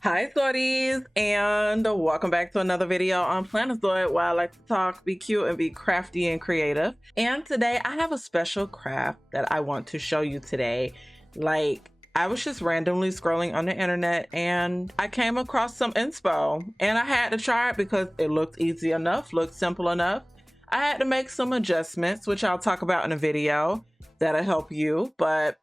Hi, Sorties, and welcome back to another video on Plannerzoid, where I like to talk, be cute, and be crafty and creative. And today I have a special craft that I want to show you today. I was just randomly scrolling on the internet and I came across some inspo and I had to try it because it looked easy enough, looked simple enough. I had to make some adjustments, which I'll talk about in a video that'll help you, but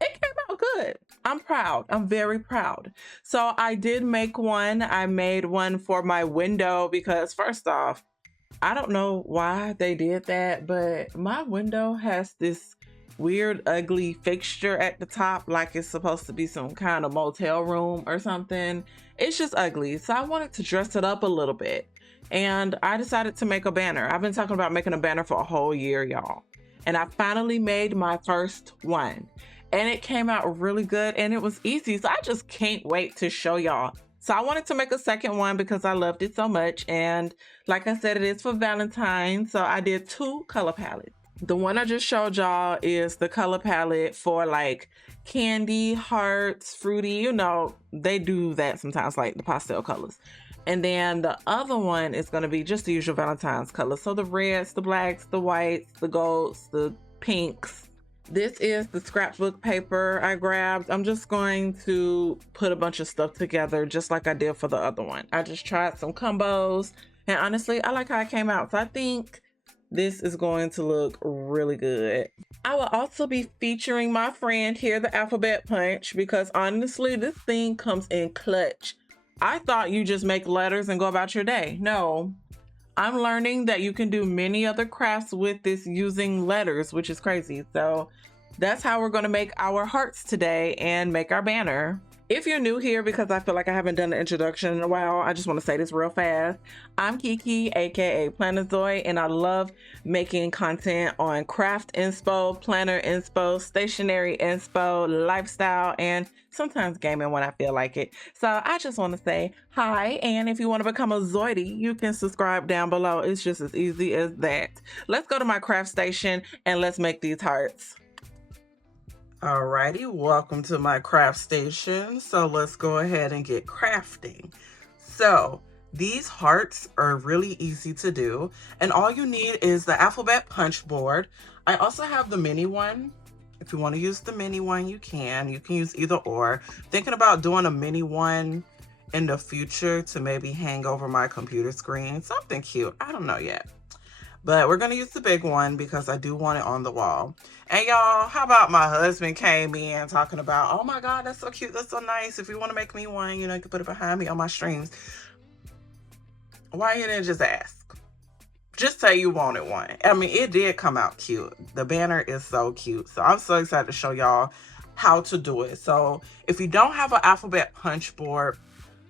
it came out good. I'm proud. I'm very proud. So I did make one. I made one for my window because first off, I don't know why they did that, but my window has this weird, ugly fixture at the top, like it's supposed to be some kind of motel room or something. It's just ugly. So I wanted to dress it up a little bit. And I decided to make a banner. I've been talking about making a banner for a whole year, y'all. And I finally made my first one. And it came out really good and it was easy. So I just can't wait to show y'all. So I wanted to make a second one because I loved it so much. And like I said, it is for Valentines. So I did two color palettes. The one I just showed y'all is the color palette for like candy, hearts, fruity, you know, they do that sometimes, like the pastel colors. And then the other one is going to be just the usual Valentine's colors. So the reds, the blacks, the whites, the golds, the pinks. This is the scrapbook paper I grabbed. I'm just going to put a bunch of stuff together just like I did for the other one. I just tried some combos and honestly, I like how it came out. So I think this is going to look really good. I will also be featuring my friend here, the Alphabet Punch, because honestly, this thing comes in clutch. I thought you just make letters and go about your day. No, I'm learning that you can do many other crafts with this using letters, which is crazy. So that's how we're going to make our hearts today and make our banner. If you're new here, because I feel like I haven't done an introduction in a while, I just want to say this real fast. I'm Keke, aka Plannerzoid, and I love making content on craft inspo, planner inspo, stationery inspo, lifestyle, and sometimes gaming when I feel like it. So I just want to say hi, and if you want to become a Zoidie, you can subscribe down below. It's just as easy as that. Let's go to my craft station and let's make these hearts. Alrighty, welcome to my craft station. So let's go ahead and get crafting. So these hearts are really easy to do, and all you need is the alphabet punch board. I also have the mini one. If you want to use the mini one, you can. You can use either or. Thinking about doing a mini one in the future to maybe hang over my computer screen. Something cute. I don't know yet. But we're going to use the big one because I do want it on the wall. And y'all, how about my husband came in talking about, oh my God, that's so cute. That's so nice. If you want to make me one, you know, you can put it behind me on my streams. Why you didn't just ask? Just say you wanted one. I mean, it did come out cute. The banner is so cute. So I'm so excited to show y'all how to do it. So if you don't have an alphabet punch board,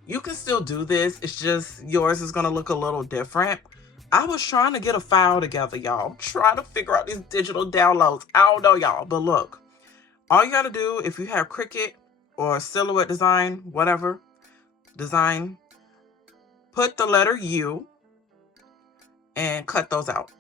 you can still do this. It's just yours is going to look a little different. I was trying to get a file together, y'all. Trying to figure out these digital downloads. I don't know, y'all. But look, all you got to do, if you have Cricut or Silhouette Design, whatever design, put the letter U and cut those out.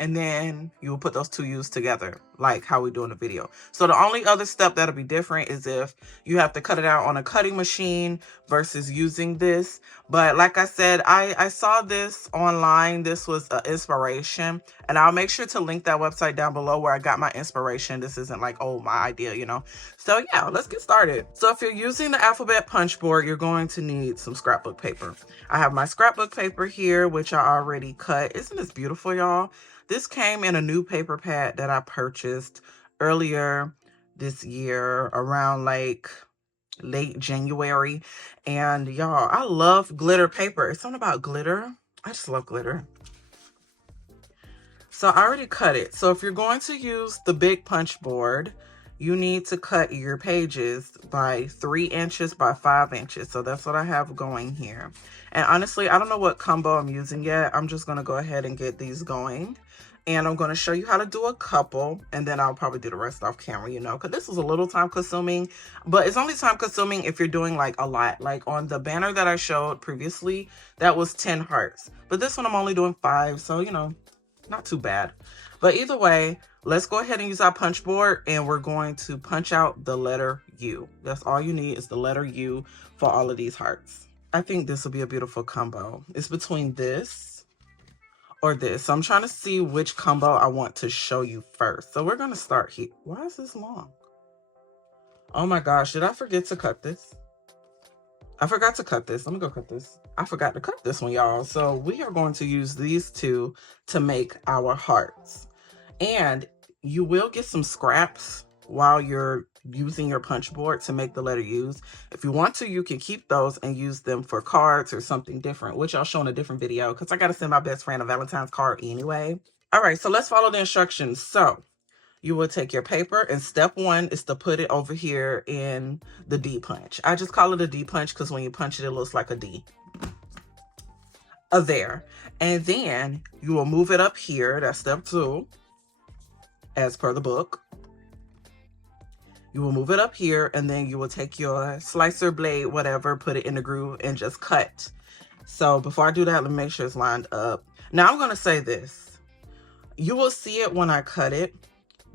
And then you will put those two U's together, like how we do in the video. So the only other step that'll be different is if you have to cut it out on a cutting machine versus using this. But like I said, I saw this online. This was an inspiration. And I'll make sure to link that website down below where I got my inspiration. This isn't like, oh, my idea, you know. So yeah, let's get started. So if you're using the alphabet punch board, you're going to need some scrapbook paper. I have my scrapbook paper here, which I already cut. Isn't this beautiful, y'all? This came in a new paper pad that I purchased earlier this year around like late January. And y'all, I love glitter paper. It's something about glitter. I just love glitter. So I already cut it. So if you're going to use the big punch board, you need to cut your pages by 3 inches by 5 inches. So that's what I have going here. And honestly, I don't know what combo I'm using yet. I'm just going to go ahead and get these going. And I'm going to show you how to do a couple, and then I'll probably do the rest off camera, you know, because this is a little time consuming, but it's only time consuming if you're doing like a lot. Like on the banner that I showed previously, that was 10 hearts, but this one I'm only doing 5. So, you know, not too bad. But either way, let's go ahead and use our punch board, and we're going to punch out the letter U. That's all you need is the letter U for all of these hearts. I think this will be a beautiful combo. It's between this or this. So I'm trying to see which combo I want to show you first. So we're going to start here. Why is this long? Oh my gosh, did I forget to cut this? I forgot to cut this. Let me go cut this. I forgot to cut this one, y'all. So we are going to use these two to make our hearts. And you will get some scraps while you're using your punch board to make the letter U's. If you want to, you can keep those and use them for cards or something different, which I'll show in a different video because I got to send my best friend a Valentine's card anyway. All right, so let's follow the instructions. So you will take your paper, and step one is to put it over here in the D punch. I just call it a D punch because when you punch it, it looks like a D. There. And then you will move it up here. That's step two, as per the book. You will move it up here, and then you will take your slicer blade, whatever, put it in the groove and just cut. So before I do that, let me make sure it's lined up. Now I'm going to say this. You will see it when I cut it.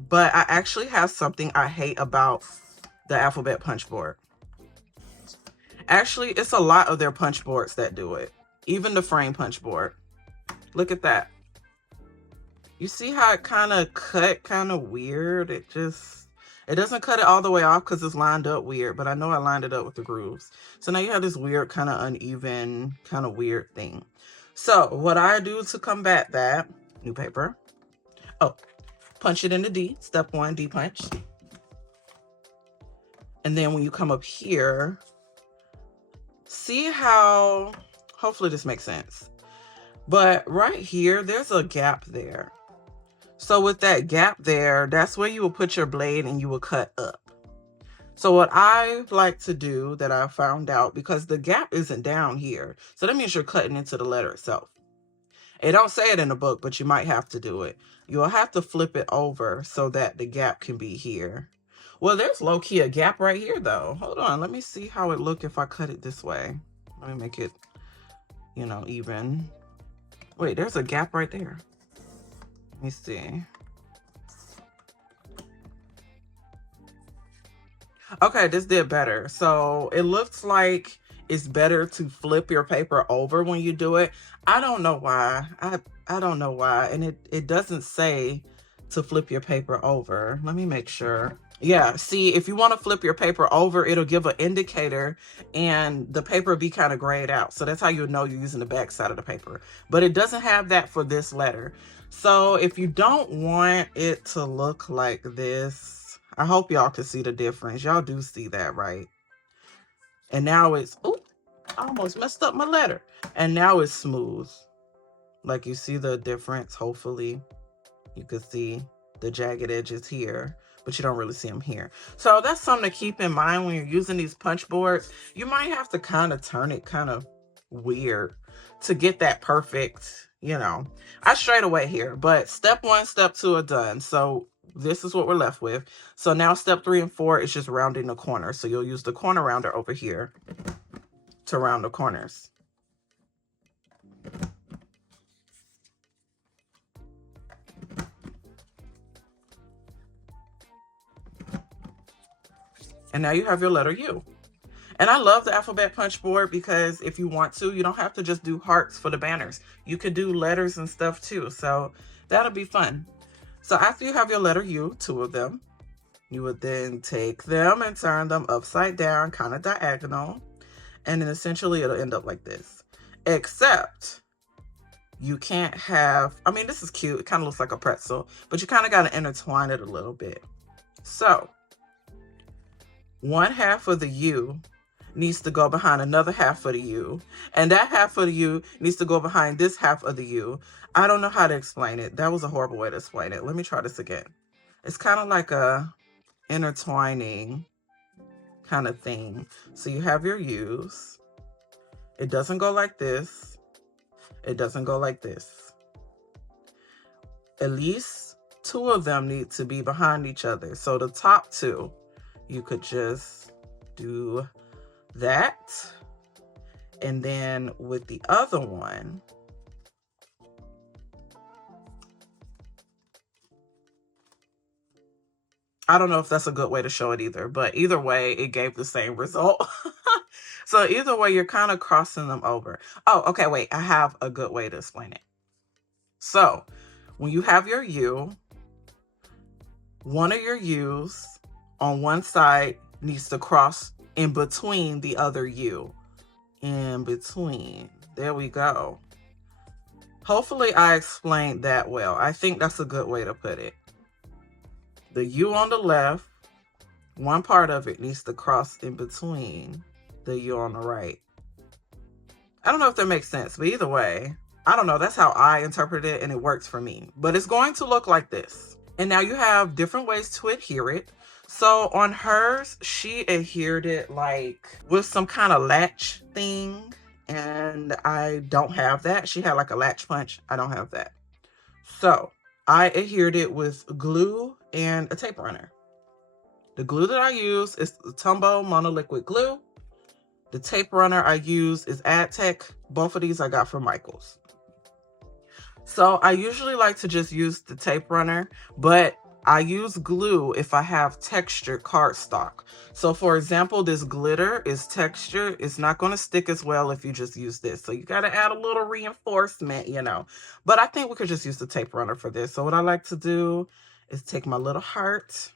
But I actually have something I hate about the alphabet punch board. Actually, it's a lot of their punch boards that do it. Even the frame punch board. Look at that. You see how it kind of cut kind of weird? It doesn't cut it all the way off because it's lined up weird. But I know I lined it up with the grooves. So now you have this weird kind of uneven kind of weird thing. So what I do to combat that, new paper. Oh. Punch it in the D, step one, D punch. And then when you come up here, see how, hopefully this makes sense. But right here, there's a gap there. So with that gap there, that's where you will put your blade and you will cut up. So what I like to do that I found out, because the gap isn't down here, so that means you're cutting into the letter itself. It don't say it in the book, but you might have to do it. You'll have to flip it over so that the gap can be here. Well, there's low-key a gap right here, though. Hold on. Let me see how it look if I cut it this way. Let me make it, you know, even. Wait, there's a gap right there. Let me see. Okay, this did better. So it looks like it's better to flip your paper over when you do it. I don't know why. I don't know why. And it doesn't say to flip your paper over. Let me make sure. Yeah, see, if you want to flip your paper over, it'll give an indicator and the paper will be kind of grayed out. So that's how you'll know you're using the back side of the paper. But it doesn't have that for this letter. So if you don't want it to look like this, I hope y'all can see the difference. Y'all do see that, right? And now it's, ooh, I almost messed up my letter. And now it's smooth. Like you see the difference, hopefully. You can see the jagged edges here, but you don't really see them here. So that's something to keep in mind when you're using these punch boards. You might have to kind of turn it kind of weird to get that perfect, you know. I straight away here, but step one, step two are done. So this is what we're left with. So now step 3 and 4 is just rounding the corner. So you'll use the corner rounder over here to round the corners. And now you have your letter U. And I love the alphabet punch board because if you want to, you don't have to just do hearts for the banners. You could do letters and stuff too. So that'll be fun. So after you have your letter U, 2 of them, you would then take them and turn them upside down, kind of diagonal. And then essentially it'll end up like this. Except you can't have, I mean, this is cute. It kind of looks like a pretzel, but you kind of got to intertwine it a little bit. So one half of the U needs to go behind another half of the U, and that half of the U needs to go behind this half of the U. I don't know how to explain it. That was a horrible way to explain it. Let me try this again. It's kind of like a intertwining kind of thing. So you have your U's. It doesn't go like this. It doesn't go like this. At least 2 of them need to be behind each other. So the top 2, you could just do that. And then with the other one, I don't know if that's a good way to show it either, but either way, it gave the same result. So either way, you're kind of crossing them over. Oh, okay, wait, I have a good way to explain it. So when you have your U, one of your U's on one side needs to cross in between the other U. In between. There we go. Hopefully I explained that well. I think that's a good way to put it. The U on the left, one part of it needs to cross in between the U on the right. I don't know if that makes sense, but either way, I don't know. That's how I interpret it, and it works for me. But it's going to look like this. And now you have different ways to adhere it. So on hers, she adhered it like with some kind of latch thing. And I don't have that. She had like a latch punch. I don't have that. So I adhered it with glue and a tape runner. The glue that I use is the Tumbo Monoliquid Glue. The tape runner I use is AdTech. Both of these I got from Michael's. So I usually like to just use the tape runner, but I use glue if I have textured cardstock. So for example, this glitter is textured. It's not going to stick as well if you just use this. So you got to add a little reinforcement, you know. But I think we could just use the tape runner for this. So what I like to do is take my little heart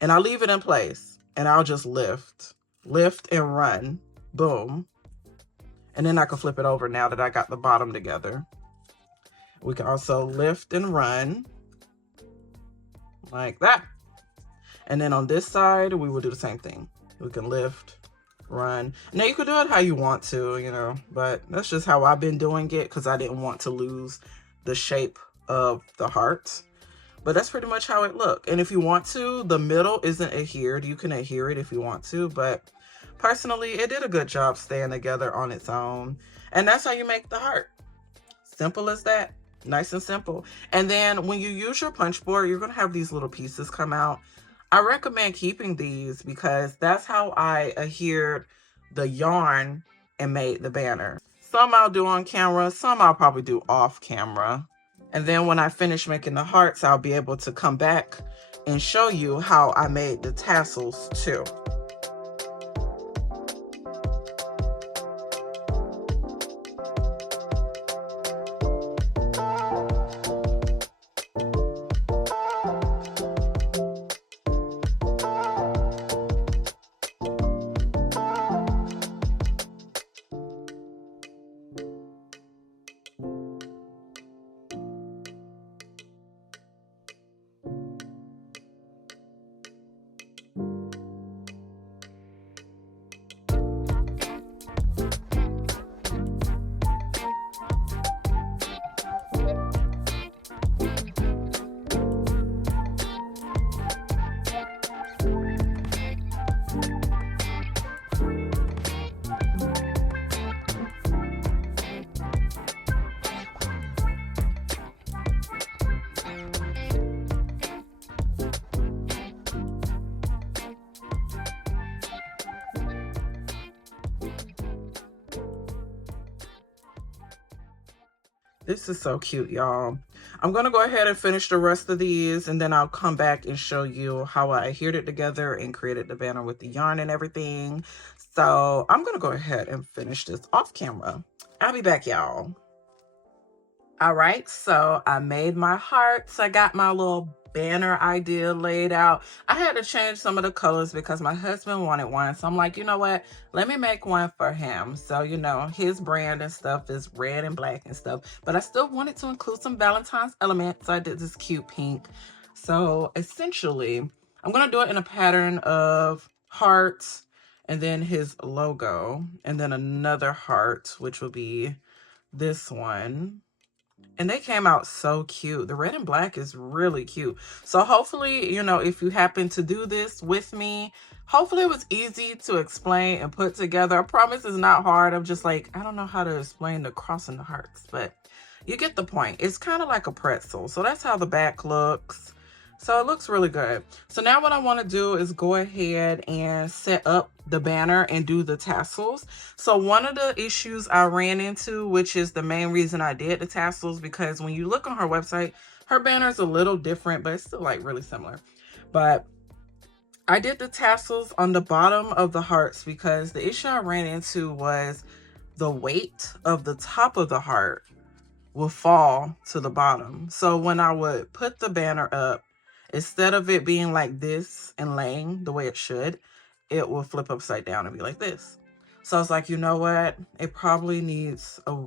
and I'll leave it in place and I'll just lift and run. Boom. And then I can flip it over now that I got the bottom together. We can also lift and run like that. And then on this side, we will do the same thing. We can lift, run. Now you can do it how you want to, you know, but that's just how I've been doing it because I didn't want to lose the shape of the heart. But that's pretty much how it looked. And if you want to, the middle isn't adhered. You can adhere it if you want to, but personally, it did a good job staying together on its own. And that's how you make the heart. Simple as that. Nice and simple. And then when you use your punch board, you're going to have these little pieces come out. I recommend keeping these because that's how I adhered the yarn and made the banner. Some I'll do on camera, some I'll probably do off camera. And then when I finish making the hearts, I'll be able to come back and show you how I made the tassels too. This is so cute, y'all. I'm going to go ahead and finish the rest of these, and then I'll come back and show you how I adhered it together and created the banner with the yarn and everything. So I'm going to go ahead and finish this off camera. I'll be back, y'all. All right, so I made my hearts. I got my little banner idea laid out. I had to change some of the colors because my husband wanted one. So I'm like, you know what? Let me make one for him. So, you know, his brand and stuff is red and black and stuff. But I still wanted to include some Valentine's elements. So I did this cute pink. So essentially, I'm going to do it in a pattern of hearts and then his logo. And then another heart, which will be this one. And they came out so cute. The red and black is really cute. So hopefully, you know, if you happen to do this with me, hopefully it was easy to explain and put together. I promise it's not hard. I'm just like, I don't know how to explain the crossing the hearts, but you get the point. It's kind of like a pretzel. So that's how the back looks. So it looks really good. So now what I want to do is go ahead and set up the banner and do the tassels. So one of the issues I ran into, which is the main reason I did the tassels, because when you look on her website, her banner is a little different, but it's still like really similar. But I did the tassels on the bottom of the hearts because the issue I ran into was the weight of the top of the heart will fall to the bottom. So when I would put the banner up, instead of it being like this and laying the way it should, it will flip upside down and be like this. So I was like, you know what? It probably needs a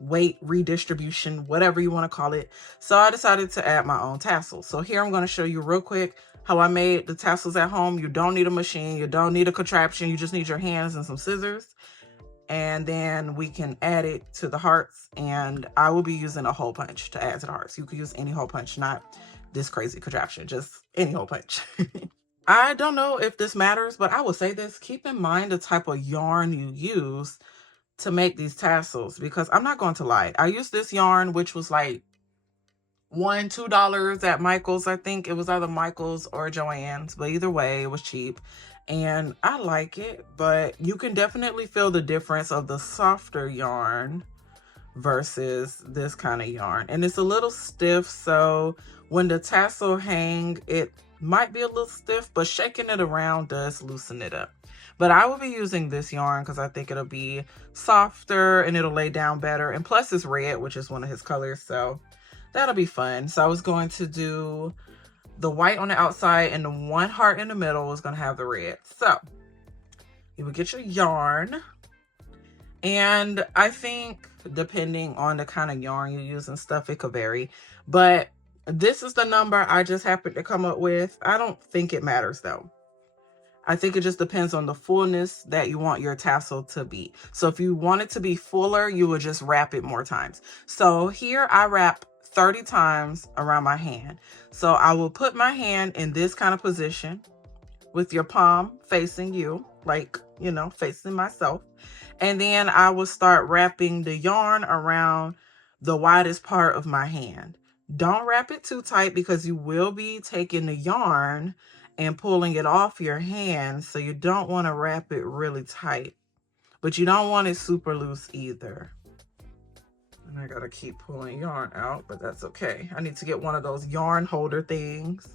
weight redistribution, whatever you want to call it. So I decided to add my own tassels. So here I'm going to show you real quick how I made the tassels at home. You don't need a machine. You don't need a contraption. You just need your hands and some scissors. And then we can add it to the hearts, and I will be using a hole punch to add to the hearts. You could use any hole punch, not this crazy contraption, just any hole punch. I don't know if this matters, but I will say this: keep in mind the type of yarn you use to make these tassels, because I'm not going to lie, I used this yarn which was like $2 at Michael's. I think it was either Michael's or Joann's, but either way it was cheap and I like it. But you can definitely feel the difference of the softer yarn versus this kind of yarn, and it's a little stiff, so when the tassel hang, it might be a little stiff, but shaking it around does loosen it up. But I will be using this yarn because I think it'll be softer and it'll lay down better, and plus it's red, which is one of his colors, so that'll be fun. So I was going to do the white on the outside, and the one heart in the middle was going to have the red. So you would get your yarn, and I think depending on the kind of yarn you use and stuff, it could vary, but this is the number I just happened to come up with. I don't think it matters though. I think it just depends on the fullness that you want your tassel to be. So if you want it to be fuller, you would just wrap it more times. So here I wrap 30 times around my hand. So I will put my hand in this kind of position with your palm facing you, like, you know, facing myself. And then I will start wrapping the yarn around the widest part of my hand. Don't wrap it too tight because you will be taking the yarn and pulling it off your hand. So you don't want to wrap it really tight, but you don't want it super loose either. And I gotta keep pulling yarn out, but that's okay. I need to get one of those yarn holder things.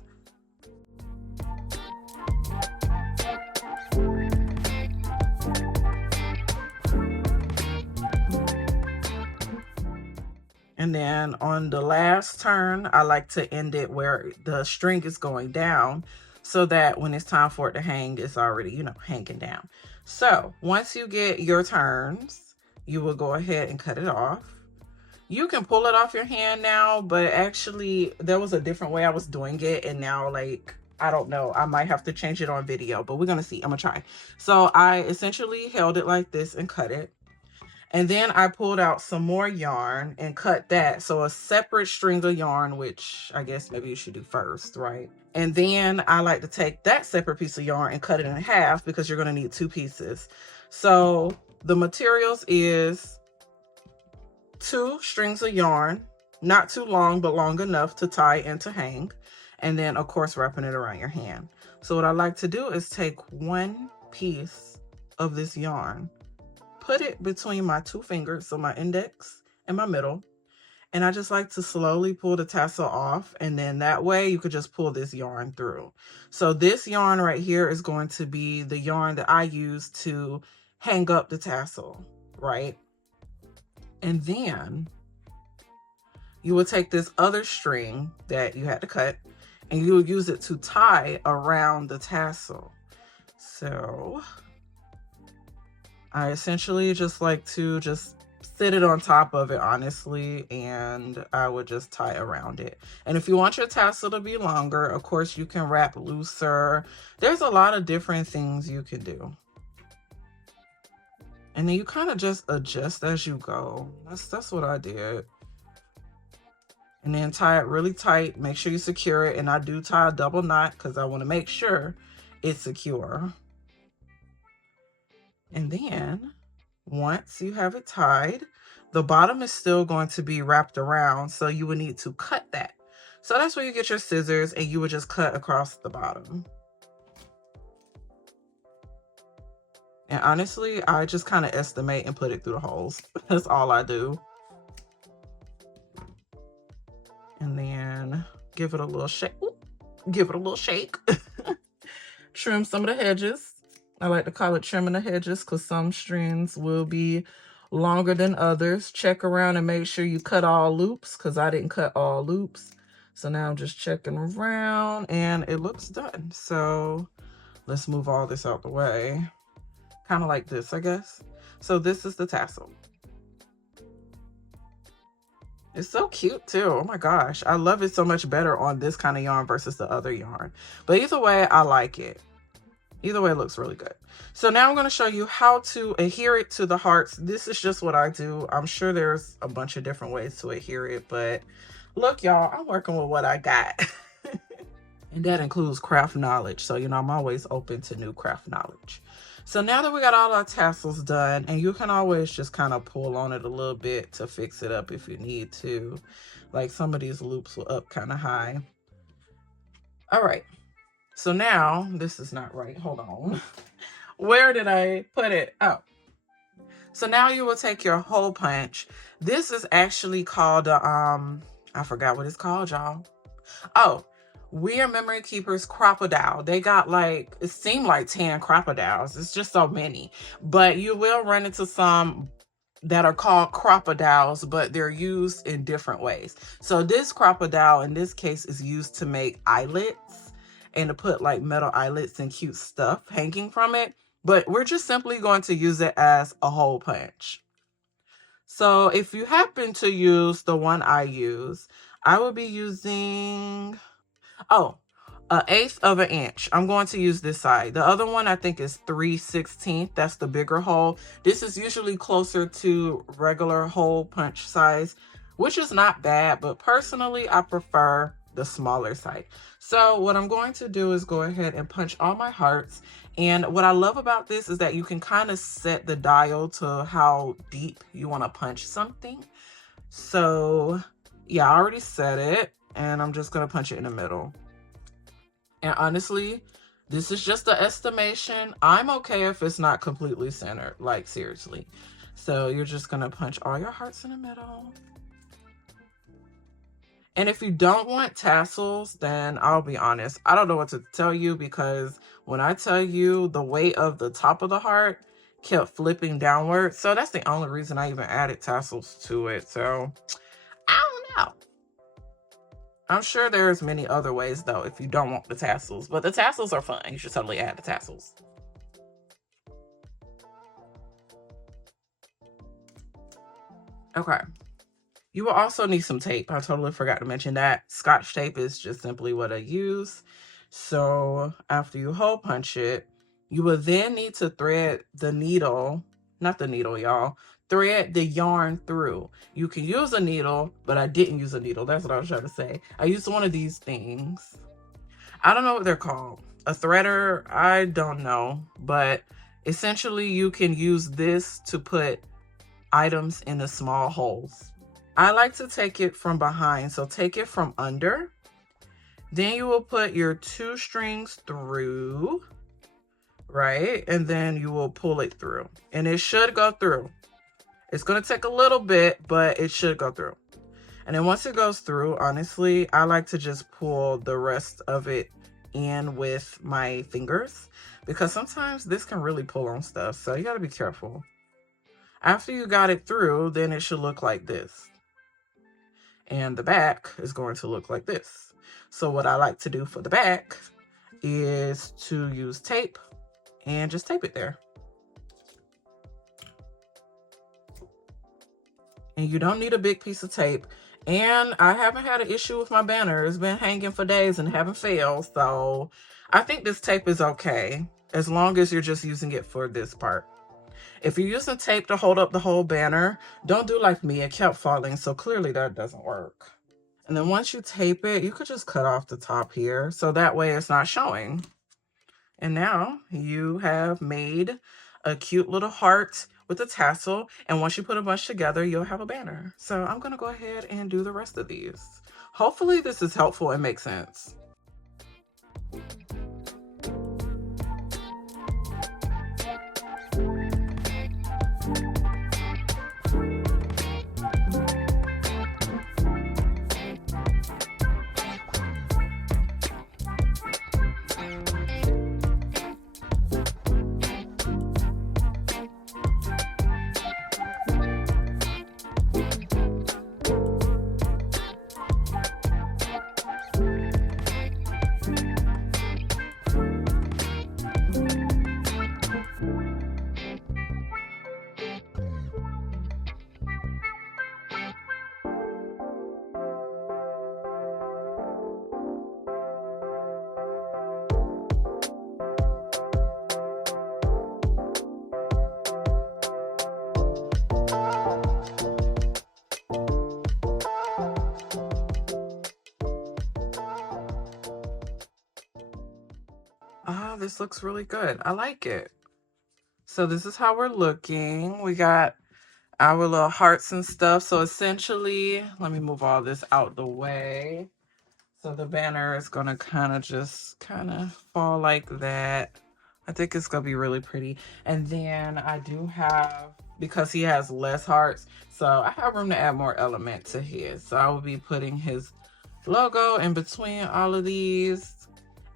And then on the last turn, I like to end it where the string is going down so that when it's time for it to hang, it's already, you know, hanging down. So once you get your turns, you will go ahead and cut it off. You can pull it off your hand now, but actually there was a different way I was doing it. And now, like, I don't know, I might have to change it on video, but we're going to see. I'm going to try. So I essentially held it like this and cut it. And then I pulled out some more yarn and cut that. So a separate string of yarn, which I guess maybe you should do first, right? And then I like to take that separate piece of yarn and cut it in half because you're going to need 2 pieces. So the materials is 2 strings of yarn, not too long, but long enough to tie and to hang. And then of course, wrapping it around your hand. So what I like to do is take 1 piece of this yarn, put it between my 2 fingers, so my index and my middle, and I just like to slowly pull the tassel off, and then that way you could just pull this yarn through. So this yarn right here is going to be the yarn that I use to hang up the tassel, right? And then you will take this other string that you had to cut, and you will use it to tie around the tassel. So I essentially just like to just sit it on top of it, honestly, and I would just tie around it. And if you want your tassel to be longer, of course, you can wrap looser. There's a lot of different things you can do. And then you kind of just adjust as you go. That's what I did. And then tie it really tight. Make sure you secure it. And I do tie a double knot because I want to make sure it's secure. And then once you have it tied, the bottom is still going to be wrapped around, so you would need to cut that. So that's where you get your scissors and you would just cut across the bottom. And honestly, I just kind of estimate and put it through the holes. That's all I do. And then give it a little shake. Ooh, give it a little shake. trim some of the hedges. I like to call it trimming the hedges because some strings will be longer than others. Check around and make sure you cut all loops because I didn't cut all loops. So now I'm just checking around and it looks done. So let's move all this out the way. Kind of like this, I guess. So this is the tassel. It's so cute too. Oh my gosh. I love it so much better on this kind of yarn versus the other yarn. But either way, I like it. Either way, it looks really good. So now I'm going to show you how to adhere it to the hearts. This is just what I do. I'm sure there's a bunch of different ways to adhere it, but look, y'all, I'm working with what I got. And that includes craft knowledge. So, you know, I'm always open to new craft knowledge. So now that we got all our tassels done, and you can always just kind of pull on it a little bit to fix it up if you need to. Like some of these loops were up kind of high. All right. So now, this is not right. Hold on. Where did I put it? Oh. So now you will take your hole punch. This is actually called I forgot what it's called, y'all. Oh, We Are Memory Keepers Crocodile. They got like, it seemed like 10 crocodiles. It's just so many. But you will run into some that are called crocodiles, but they're used in different ways. So this crocodile in this case is used to make eyelets and to put like metal eyelets and cute stuff hanging from it. But we're just simply going to use it as a hole punch. So if you happen to use the one I use, I will be using, oh, 1/8 of an inch. I'm going to use this side. The other one I think is 3/16. That's the bigger hole. This is usually closer to regular hole punch size, which is not bad, but personally I prefer the smaller side. So what I'm going to do is go ahead and punch all my hearts. And what I love about this is that you can kind of set the dial to how deep you want to punch something. So yeah, I already set it and I'm just going to punch it in the middle. And honestly, this is just an estimation. I'm okay if it's not completely centered, like seriously. So you're just gonna punch all your hearts in the middle. And if you don't want tassels, then I'll be honest, I don't know what to tell you, because when I tell you the weight of the top of the heart kept flipping downward. So that's the only reason I even added tassels to it. So I don't know. I'm sure there's many other ways though if you don't want the tassels, but the tassels are fun. You should totally add the tassels. Okay. You will also need some tape. I totally forgot to mention that. Scotch tape is just simply what I use. So after you hole punch it, you will then need to thread the needle, not the needle, y'all, thread the yarn through. You can use a needle, but I didn't use a needle. That's what I was trying to say. I used one of these things. I don't know what they're called. A threader, I don't know. But essentially you can use this to put items in the small holes. I like to take it from behind. So take it from under. Then you will put your 2 strings through, right? And then you will pull it through. And it should go through. It's going to take a little bit, but it should go through. And then once it goes through, honestly, I like to just pull the rest of it in with my fingers, because sometimes this can really pull on stuff. So you got to be careful. After you got it through, then it should look like this. And the back is going to look like this. So what I like to do for the back is to use tape and just tape it there. And you don't need a big piece of tape. And I haven't had an issue with my banner. It's been hanging for days and haven't failed. So I think this tape is okay, as long as you're just using it for this part. If you're using tape to hold up the whole banner, don't do like me. It kept falling, so clearly that doesn't work. And then once you tape it, you could just cut off the top here, so that way it's not showing. And now you have made a cute little heart with a tassel. And once you put a bunch together, you'll have a banner. So I'm going to go ahead and do the rest of these. Hopefully this is helpful and makes sense. this looks really good. I like it. So this is how we're looking. We got our little hearts and stuff. So essentially, let me move all this out the way. So the banner is gonna just fall like that. I think it's gonna be really pretty. And then I do have, because he has less hearts, so I have room to add more element to his. So I will be putting his logo in between all of these.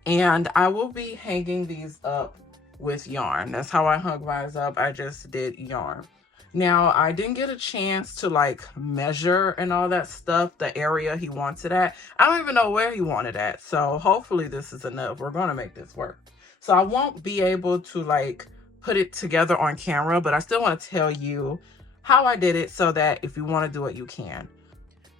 And I will be hanging these up with yarn. That's how I hung mine up. I just did yarn. Now, I didn't get a chance to like measure and all that stuff, the area he wanted at. I don't even know where he wanted at. So hopefully this is enough. We're going to make this work. So I won't be able to like put it together on camera, but I still want to tell you how I did it so that if you want to do it, you can.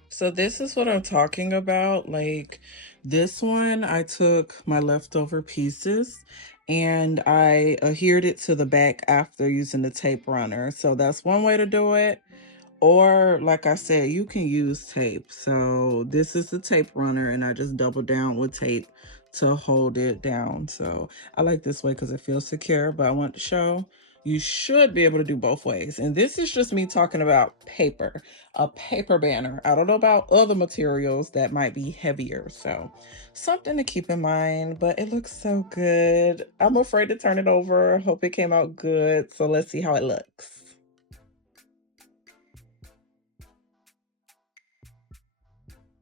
So this is what I'm talking about. Like this one, I took my leftover pieces and I adhered it to the back after using the tape runner. So that's one way to do it. Or like I said, you can use tape. So this is the tape runner and I just double down with tape to hold it down. So I like this way because it feels secure, but I want to show you should be able to do both ways. And this is just me talking about paper, a paper banner. I don't know about other materials that might be heavier. So something to keep in mind, but it looks so good. I'm afraid to turn it over. Hope it came out good. So let's see how it looks.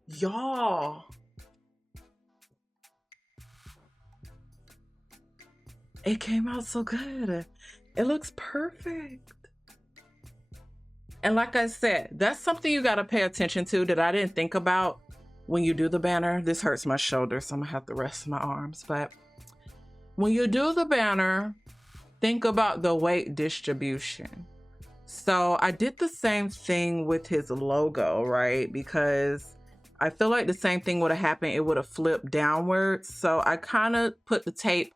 Y'all, it came out so good. It looks perfect. And like I said, that's something you got to pay attention to that I didn't think about when you do the banner. This hurts my shoulder, so I'm gonna have to rest my arms. But when you do the banner, think about the weight distribution. So I did the same thing with his logo, right? Because I feel like the same thing would have happened. It would have flipped downwards. So I kind of put the tape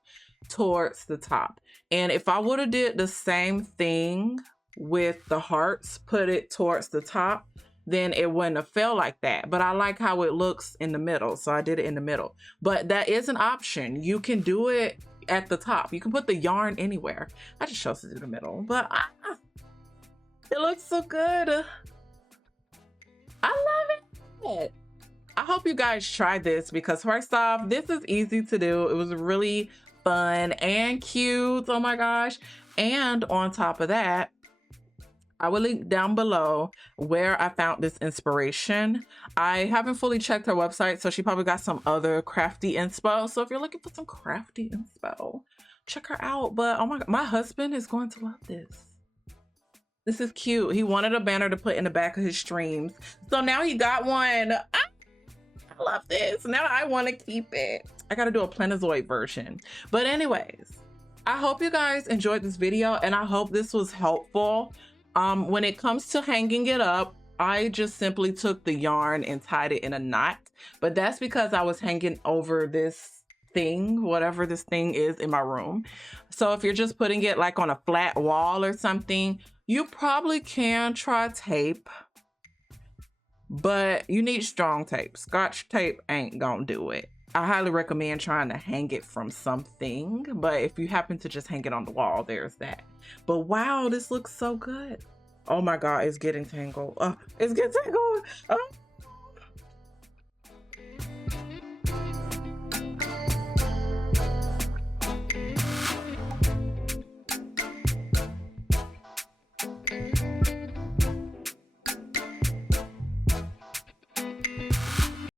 towards the top. And if I would have did the same thing with the hearts, put it towards the top, then it wouldn't have felt like that. But I like how it looks in the middle. So I did it in the middle. But that is an option. You can do it at the top. You can put the yarn anywhere. I just chose to do the middle. But it looks so good. I love it. I hope you guys try this because first off, this is easy to do. It was really fun and cute. Oh my gosh. And on top of that, I will link down below where I found this inspiration. I haven't fully checked her website, so she probably got some other crafty inspo. So if you're looking for some crafty inspo, check her out. But oh my God, my husband is going to love this. This is cute. He wanted a banner to put in the back of his streams. So now he got one. I love this. Now I want to keep it. I got to do a Plannerzoid version. But anyways, I hope you guys enjoyed this video and I hope this was helpful. When it comes to hanging it up, I just simply took the yarn and tied it in a knot. But that's because I was hanging over this thing, whatever this thing is in my room. So if you're just putting it like on a flat wall or something, you probably can try tape, but you need strong tape. Scotch tape ain't gonna do it. I highly recommend trying to hang it from something, but if you happen to just hang it on the wall, there's that. But wow, this looks so good. Oh my God, it's getting tangled. It's getting tangled.